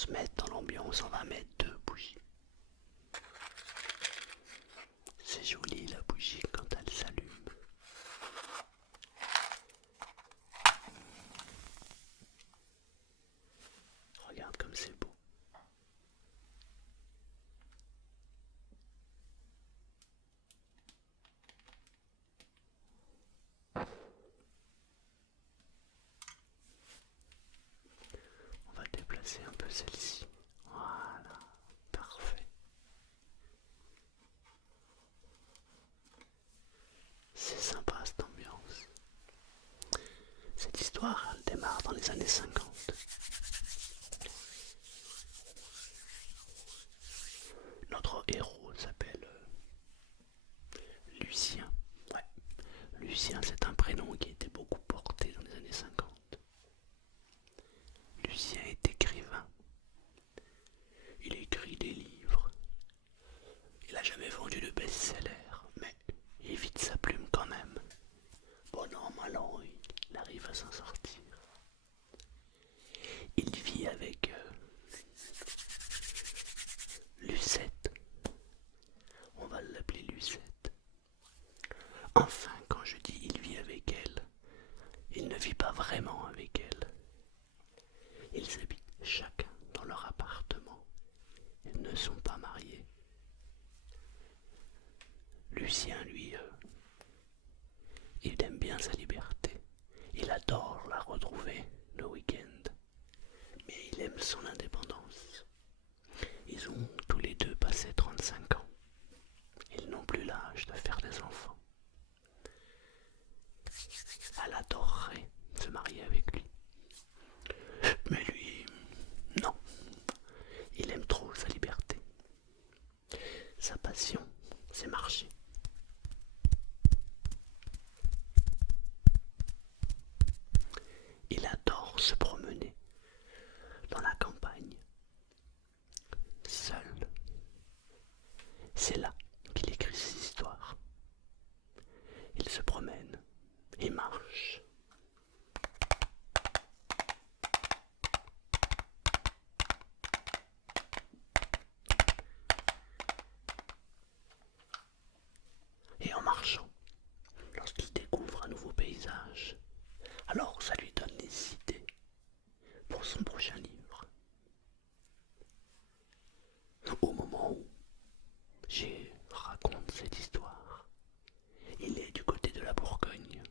se mettre dans l'ambiance, on va mettre 2 bougies. C'est joli la bougie quand elle s'allume. Regarde comme c'est beau. On va déplacer un peu celle-ci. Voilà, parfait. C'est sympa cette ambiance. Cette histoire, elle démarre dans les années 50. Notre héros s'appelle Lucien. Ouais, Lucien, c'est un prénom qui était beaucoup porté dans les années 50. Lucien est écrivain. Il écrit des livres. Il n'a jamais vendu de best-seller, mais il évite sa plume quand même. Bon an, mal an, il arrive à s'en sortir. Il vit avec Lucette. On va l'appeler Lucette. Enfin, quand je dis il vit avec elle, il ne vit pas vraiment avec elle. Ils habitent chacun dans leur appartement. Ils ne sont pas mariés. Lucien, lui, il aime bien sa liberté. Il adore la retrouver le week-end. Mais il aime son indépendance. Ils ont tous les deux passé 35 ans. Ils n'ont plus l'âge de faire des enfants. Elle adorerait se marier avec lui. Mais lui, non. Il aime trop sa liberté. Sa passion, c'est marcher. Il adore se promener dans la campagne, seul. C'est là qu'il écrit ses histoires. Il se promène et marche. Et en marchant, lorsqu'il découvre un nouveau paysage, alors ça lui donne des idées pour son prochain livre. Au moment où j'ai raconte cette histoire, il est du côté de la Bourgogne.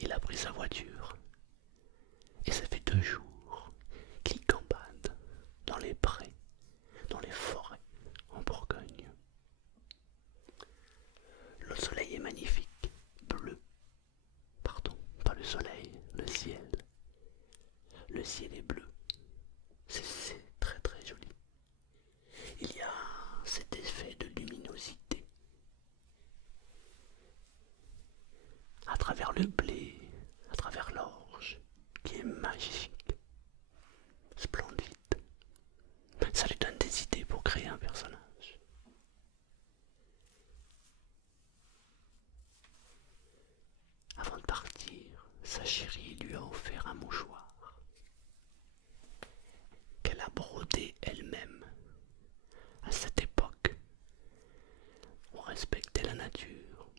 Il a pris sa voiture et ça fait 2 jours qu'il campade dans les prés, dans les forêts en Bourgogne. Le soleil est magnifique, bleu. Pardon, pas le soleil, le ciel. Le ciel est bleu. C'est très très joli. Il y a cet effet de luminosité à travers le blé, à travers l'orge, qui est magique, splendide. Ça lui donne des idées pour créer un personnage. Avant de partir, sa chérie lui a offert un mouchoir qu'elle a brodé elle-même. À cette époque, on respectait la nature.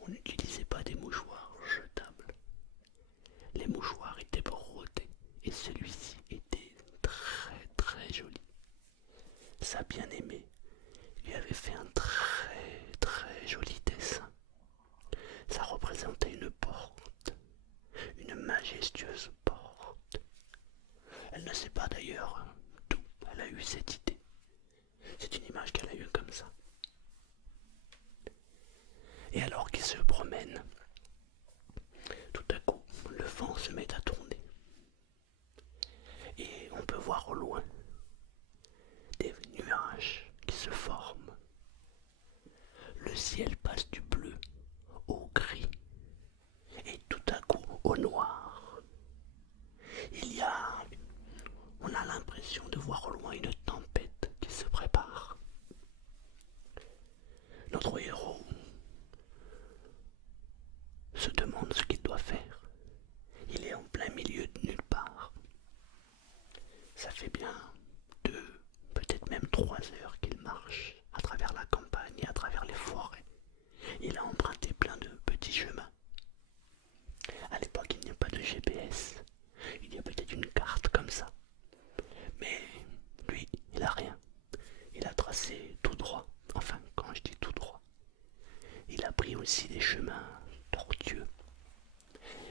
On n'utilisait pas des mouchoirs jetables. Les mouchoirs étaient brodés et celui-ci était très très joli. Sa bien-aimée lui avait fait un très très joli dessin. Ça représentait une porte, une majestueuse porte. Elle ne sait pas d'ailleurs d'où elle a eu cette idée. C'est une image qu'elle a eue comme ça. Et alors qu'il se promène, tout à coup, le vent se met à tourner. Et on peut voir au loin des nuages qui se forment. Le ciel passe du bleu au gris et tout à coup au noir. On a l'impression de voir au loin une tempête qui se prépare. Notre héros se demande ce qu'il doit faire. Il est en plein milieu de nulle part. Il a pris aussi des chemins tortueux,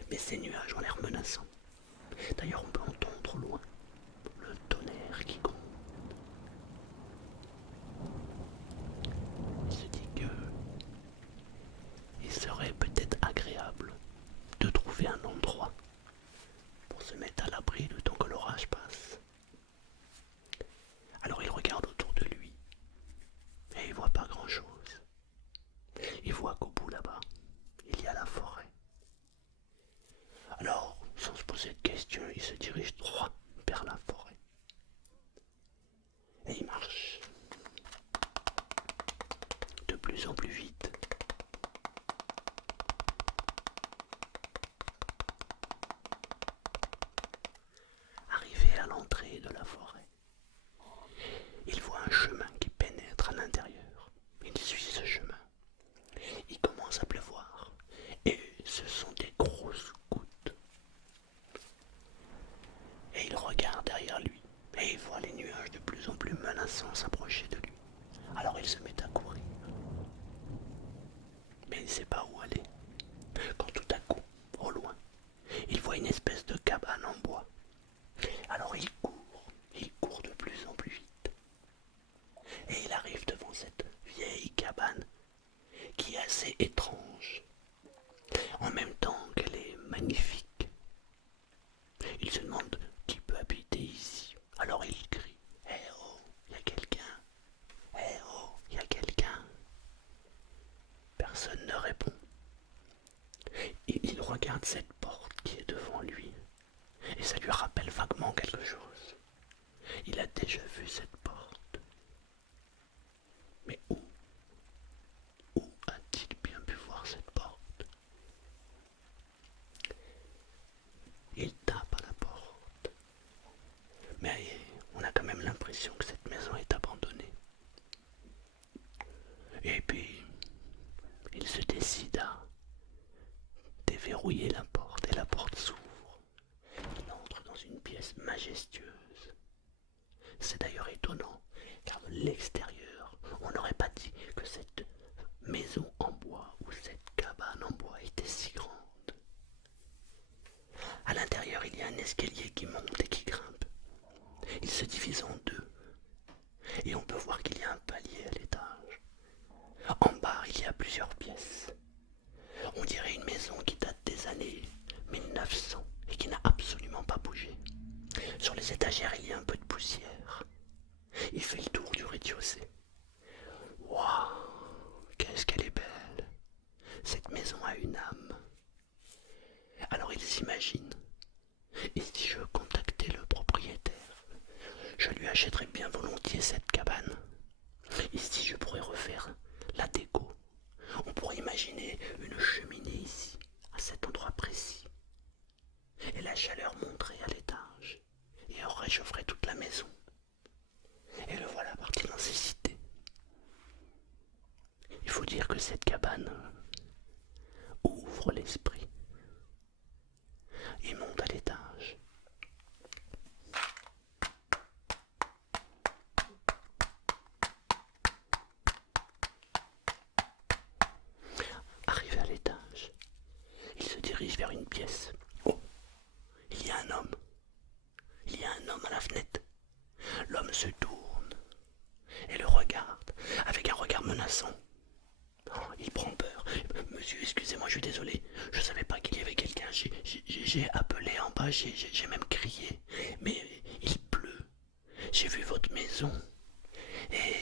mais ces nuages ont l'air menaçants. D'ailleurs, on peut entendre au loin le tonnerre qui gronde. Il se dit que il serait peut-être agréable de trouver un endroit pour se mettre à l'abri le temps que l'orage passe. Alors il regarde autour de lui et il voit pas grand-chose. Il voit qu'au bout là-bas, il y a la forêt. Alors, sans se poser de questions, il se dirige droit vers la forêt. Et il marche de plus en plus vite. Arrivé à l'entrée de la forêt, il voit un chemin qui pénètre à l'intérieur. Il suit ce chemin. Il commence à pleuvoir. Et ce sont des grosses gouttes. Et il regarde derrière lui. Et il voit les nuages de plus en plus menaçants s'approcher de lui. Alors il se met à courir. Mais il ne sait pas où aller. Quand tout à coup, au loin, il voit une espèce de cabane en bois. Alors il court de plus en plus vite. Et il arrive devant cette vieille cabane qui est assez étrange. En même temps qu'elle est magnifique. Il se demande qui peut habiter ici. Alors il crie: Eh oh, il y a quelqu'un! Eh oh, il y a quelqu'un! Personne ne répond. Et il regarde cette porte qui est devant lui. Et ça lui rappelle vaguement quelque chose. Il a déjà vu cette porte. Mais où a-t-il bien pu voir cette porte? Il tape à la porte. Mais on a quand même l'impression que cette maison est abandonnée. Et puis, il se décide à déverrouiller la porte et la porte s'ouvre. Il entre dans une pièce majestueuse. C'est d'ailleurs étonnant, car de l'extérieur, on n'aurait pas dit que cette maison en bois ou cette cabane en bois était si grande. À l'intérieur, il y a un escalier qui monte et qui grimpe. Il se divise en deux. Et on peut voir qu'il y a un palier à l'étage. En bas, il y a plusieurs pièces. On dirait une maison qui date des années 1900 et qui n'a absolument pas bougé. Sur les étagères, il y a un peu de poussière. Il fait le tour du rez-de-chaussée. Waouh, qu'est-ce qu'elle est belle! Cette maison a une âme. Alors il s'imagine: et si je contactais le propriétaire? Je lui achèterais bien volontiers cette cabane. Ici, je pourrais refaire la déco. On pourrait imaginer une cheminée ici, à cet endroit précis. Et la chaleur monterait à l'étage et on réchaufferait toute la maison. Et le voilà parti dans ses idées. Il faut dire que cette cabane ouvre l'esprit. Il monte à l'étage. Arrivé à l'étage, il se dirige vers une pièce. Oh, il y a un homme. Il y a un homme à la fenêtre. L'homme se tourne et le regarde avec un regard menaçant. Oh, il prend peur. Monsieur, excusez-moi, je suis désolé. Je savais pas qu'il y avait quelqu'un. J'ai appelé en bas, j'ai même crié. Mais il pleut. J'ai vu votre maison. Et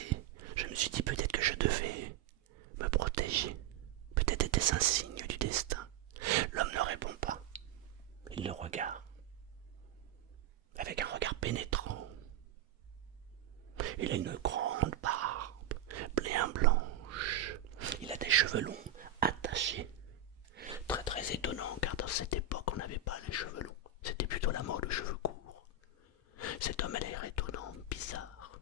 je me suis dit peut-être que je devais me protéger. Peut-être était-ce un signe du destin. L'homme ne répond pas. Il le regarde avec un regard pénétrant. Il a une grande barbe, bien blanche. Il a des cheveux longs, attachés. Très très étonnant, car dans cette époque, on n'avait pas les cheveux longs. C'était plutôt la mode aux cheveux courts. Cet homme a l'air étonnant, bizarre.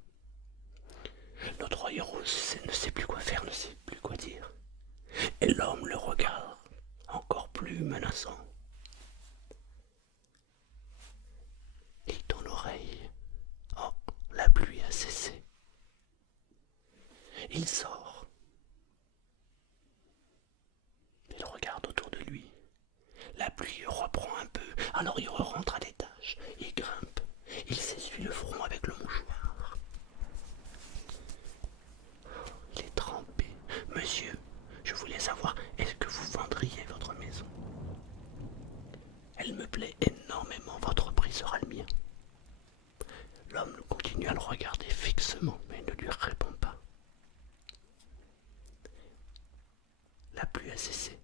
Notre héros ne sait plus quoi faire, ne sait plus quoi dire. Et l'homme le regarde, encore plus menaçant. Il tend l'oreille. Oh, la pluie a cessé. Il sort. La pluie reprend un peu, alors il rentre à l'étage, il grimpe, il s'essuie le front avec le mouchoir. Il est trempé. Monsieur, je voulais savoir, est-ce que vous vendriez votre maison? Elle me plaît énormément, votre prix sera le mien. L'homme continue à le regarder fixement, mais ne lui répond pas. La pluie a cessé.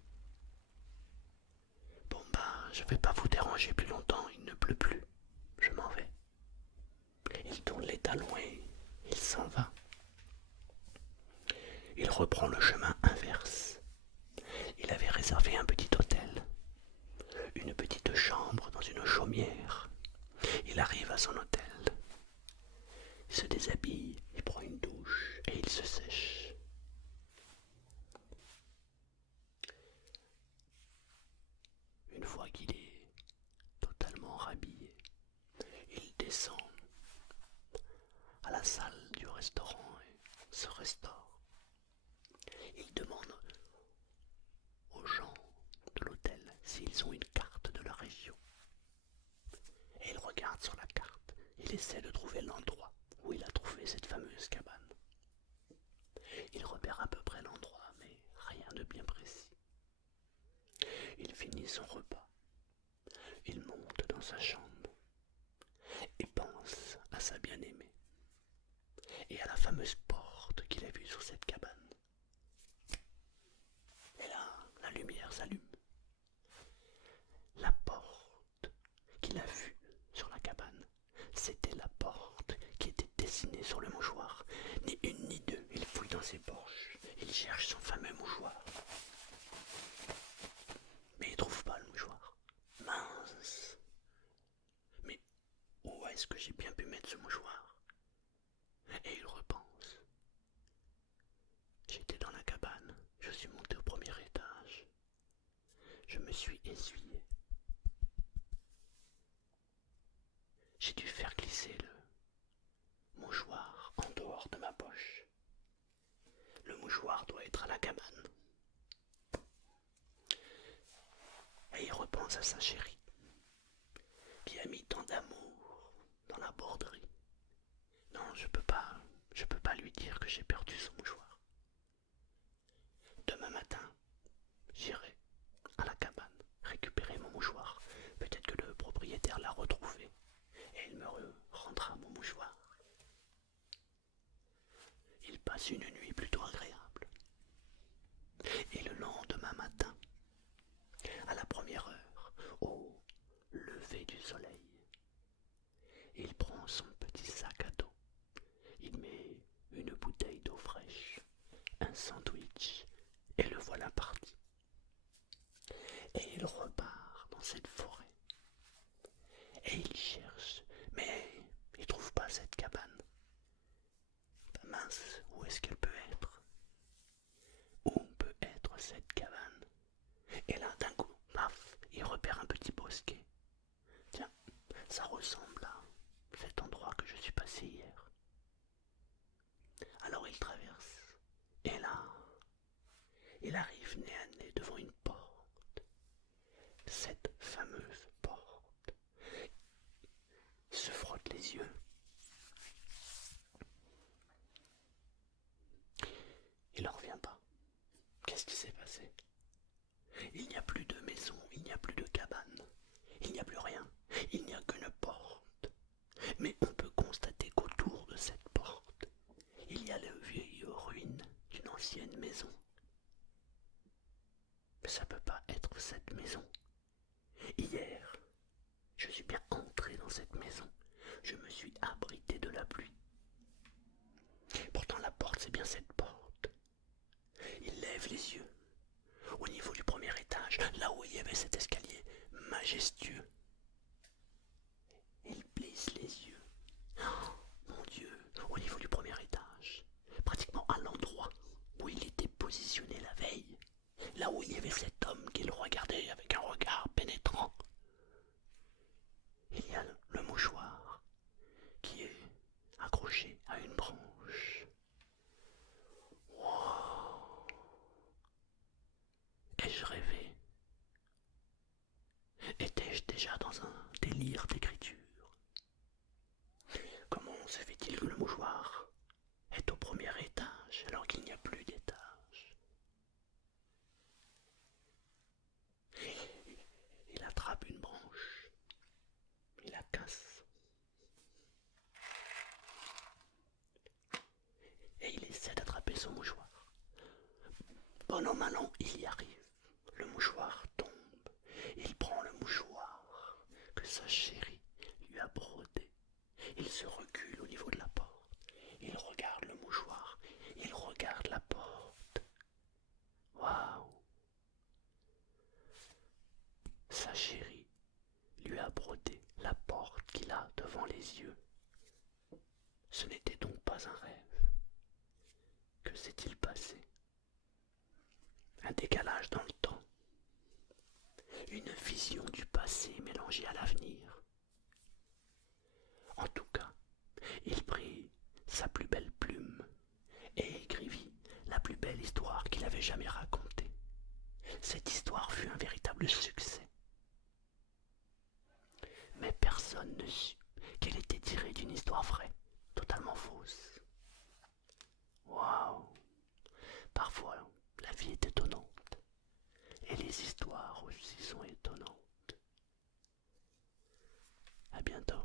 Bon je vais pas vous déranger plus longtemps, il ne pleut plus. Je m'en vais. Il tourne les talons et il s'en va. Il reprend le chemin inverse. Il avait réservé un petit hôtel, une petite chambre dans une chaumière. Il arrive à son hôtel. Il se déshabille, il prend une douche et il se sèche. Une fois qu'il est totalement rhabillé, il descend à la salle du restaurant et se restaure. Il demande aux gens de l'hôtel s'ils ont une carte de la région. Et il regarde sur la carte. Il essaie de trouver l'endroit où il a trouvé cette fameuse cabane. Il repère à peu près l'endroit, mais rien de bien précis. Il finit son repas. Il monte dans sa chambre et pense à sa bien-aimée et à la fameuse porte qu'il a vue sur cette cabane. Et là, la lumière s'allume. La porte qu'il a vue sur la cabane, c'était la porte qui était dessinée sur le mouchoir. Ni une ni deux, il fouille dans ses poches. Il cherche son fameux mouchoir. Mais il ne trouve pas le mouchoir. Mince! Mais où est-ce que j'ai bien pu mettre ce mouchoir? Et il repense. J'étais dans la cabane, je suis monté au premier étage. Je me suis essuyé. J'ai dû faire glisser le mouchoir en dehors de ma poche. Le mouchoir doit être à la cabane. Et il repense à sa chérie, qui a mis tant d'amour dans la borderie. Non, je peux pas lui dire que j'ai perdu son mouchoir. Demain matin, j'irai à la cabane récupérer mon mouchoir. Peut-être que le propriétaire l'a retrouvé et il me rendra mon mouchoir. Il passe une nuit plutôt agréable. Et le lendemain matin, à la première heure, au lever du soleil, il prend son petit sac à dos. Il met une bouteille d'eau fraîche, un sandwich, et le voilà parti. Et il repart dans cette forêt. Et il cherche, mais il trouve pas cette cabane. Mince, où est-ce qu'elle peut être? Où peut être cette cabane? Et là, d'un coup, paf, il repère un petit bosquet. Tiens, ça ressemble à cet endroit que je suis passé hier. Alors il traverse. Et là, il arrive nez à nez devant une porte. Cette fameuse porte. Il se frotte les yeux. Il n'en revient pas. Qu'est-ce qui s'est passé? Il n'y a plus de maison, il n'y a plus de cabane, il n'y a plus rien, il n'y a qu'une porte. Mais on peut constater qu'autour de cette porte, il y a les vieilles ruines d'une ancienne maison. Mais ça ne peut pas être cette maison. Hier, je suis bien entré dans cette maison, je me suis abrité de la pluie. Pourtant la porte, c'est bien cette porte. Il lève les yeux. Au niveau du premier étage, là où il y avait cet escalier majestueux. Il plisse les yeux. Oh, mon Dieu, au niveau du premier étage, pratiquement à l'endroit où il était positionné la veille, là où il y avait cet homme qui le regardait avec un regard pénétrant, il y a le mouchoir qui est accroché à une branche. Wow. Ai-je rêvé? attrape une branche, il la casse, et il essaie d'attraper son mouchoir. Bon an, mal an, il y arrive. Le mouchoir tombe. Il prend le mouchoir que sa chérie lui a brodé. Il se recule au niveau de la porte. Il regarde le mouchoir. Il regarde la porte. Waouh! Sa chérie lui a brodé la porte qu'il a devant les yeux. Ce n'était donc pas un rêve. Que s'est-il passé? Un décalage dans le temps. Une vision du passé mélangée à l'avenir. En tout cas, il prit sa plus belle plume et écrivit la plus belle histoire qu'il avait jamais racontée. Cette histoire fut un véritable succès. Mais personne ne sut qu'elle était tirée d'une histoire vraie, totalement fausse. Waouh! Parfois, la vie est étonnante. Et les histoires aussi sont étonnantes. À bientôt.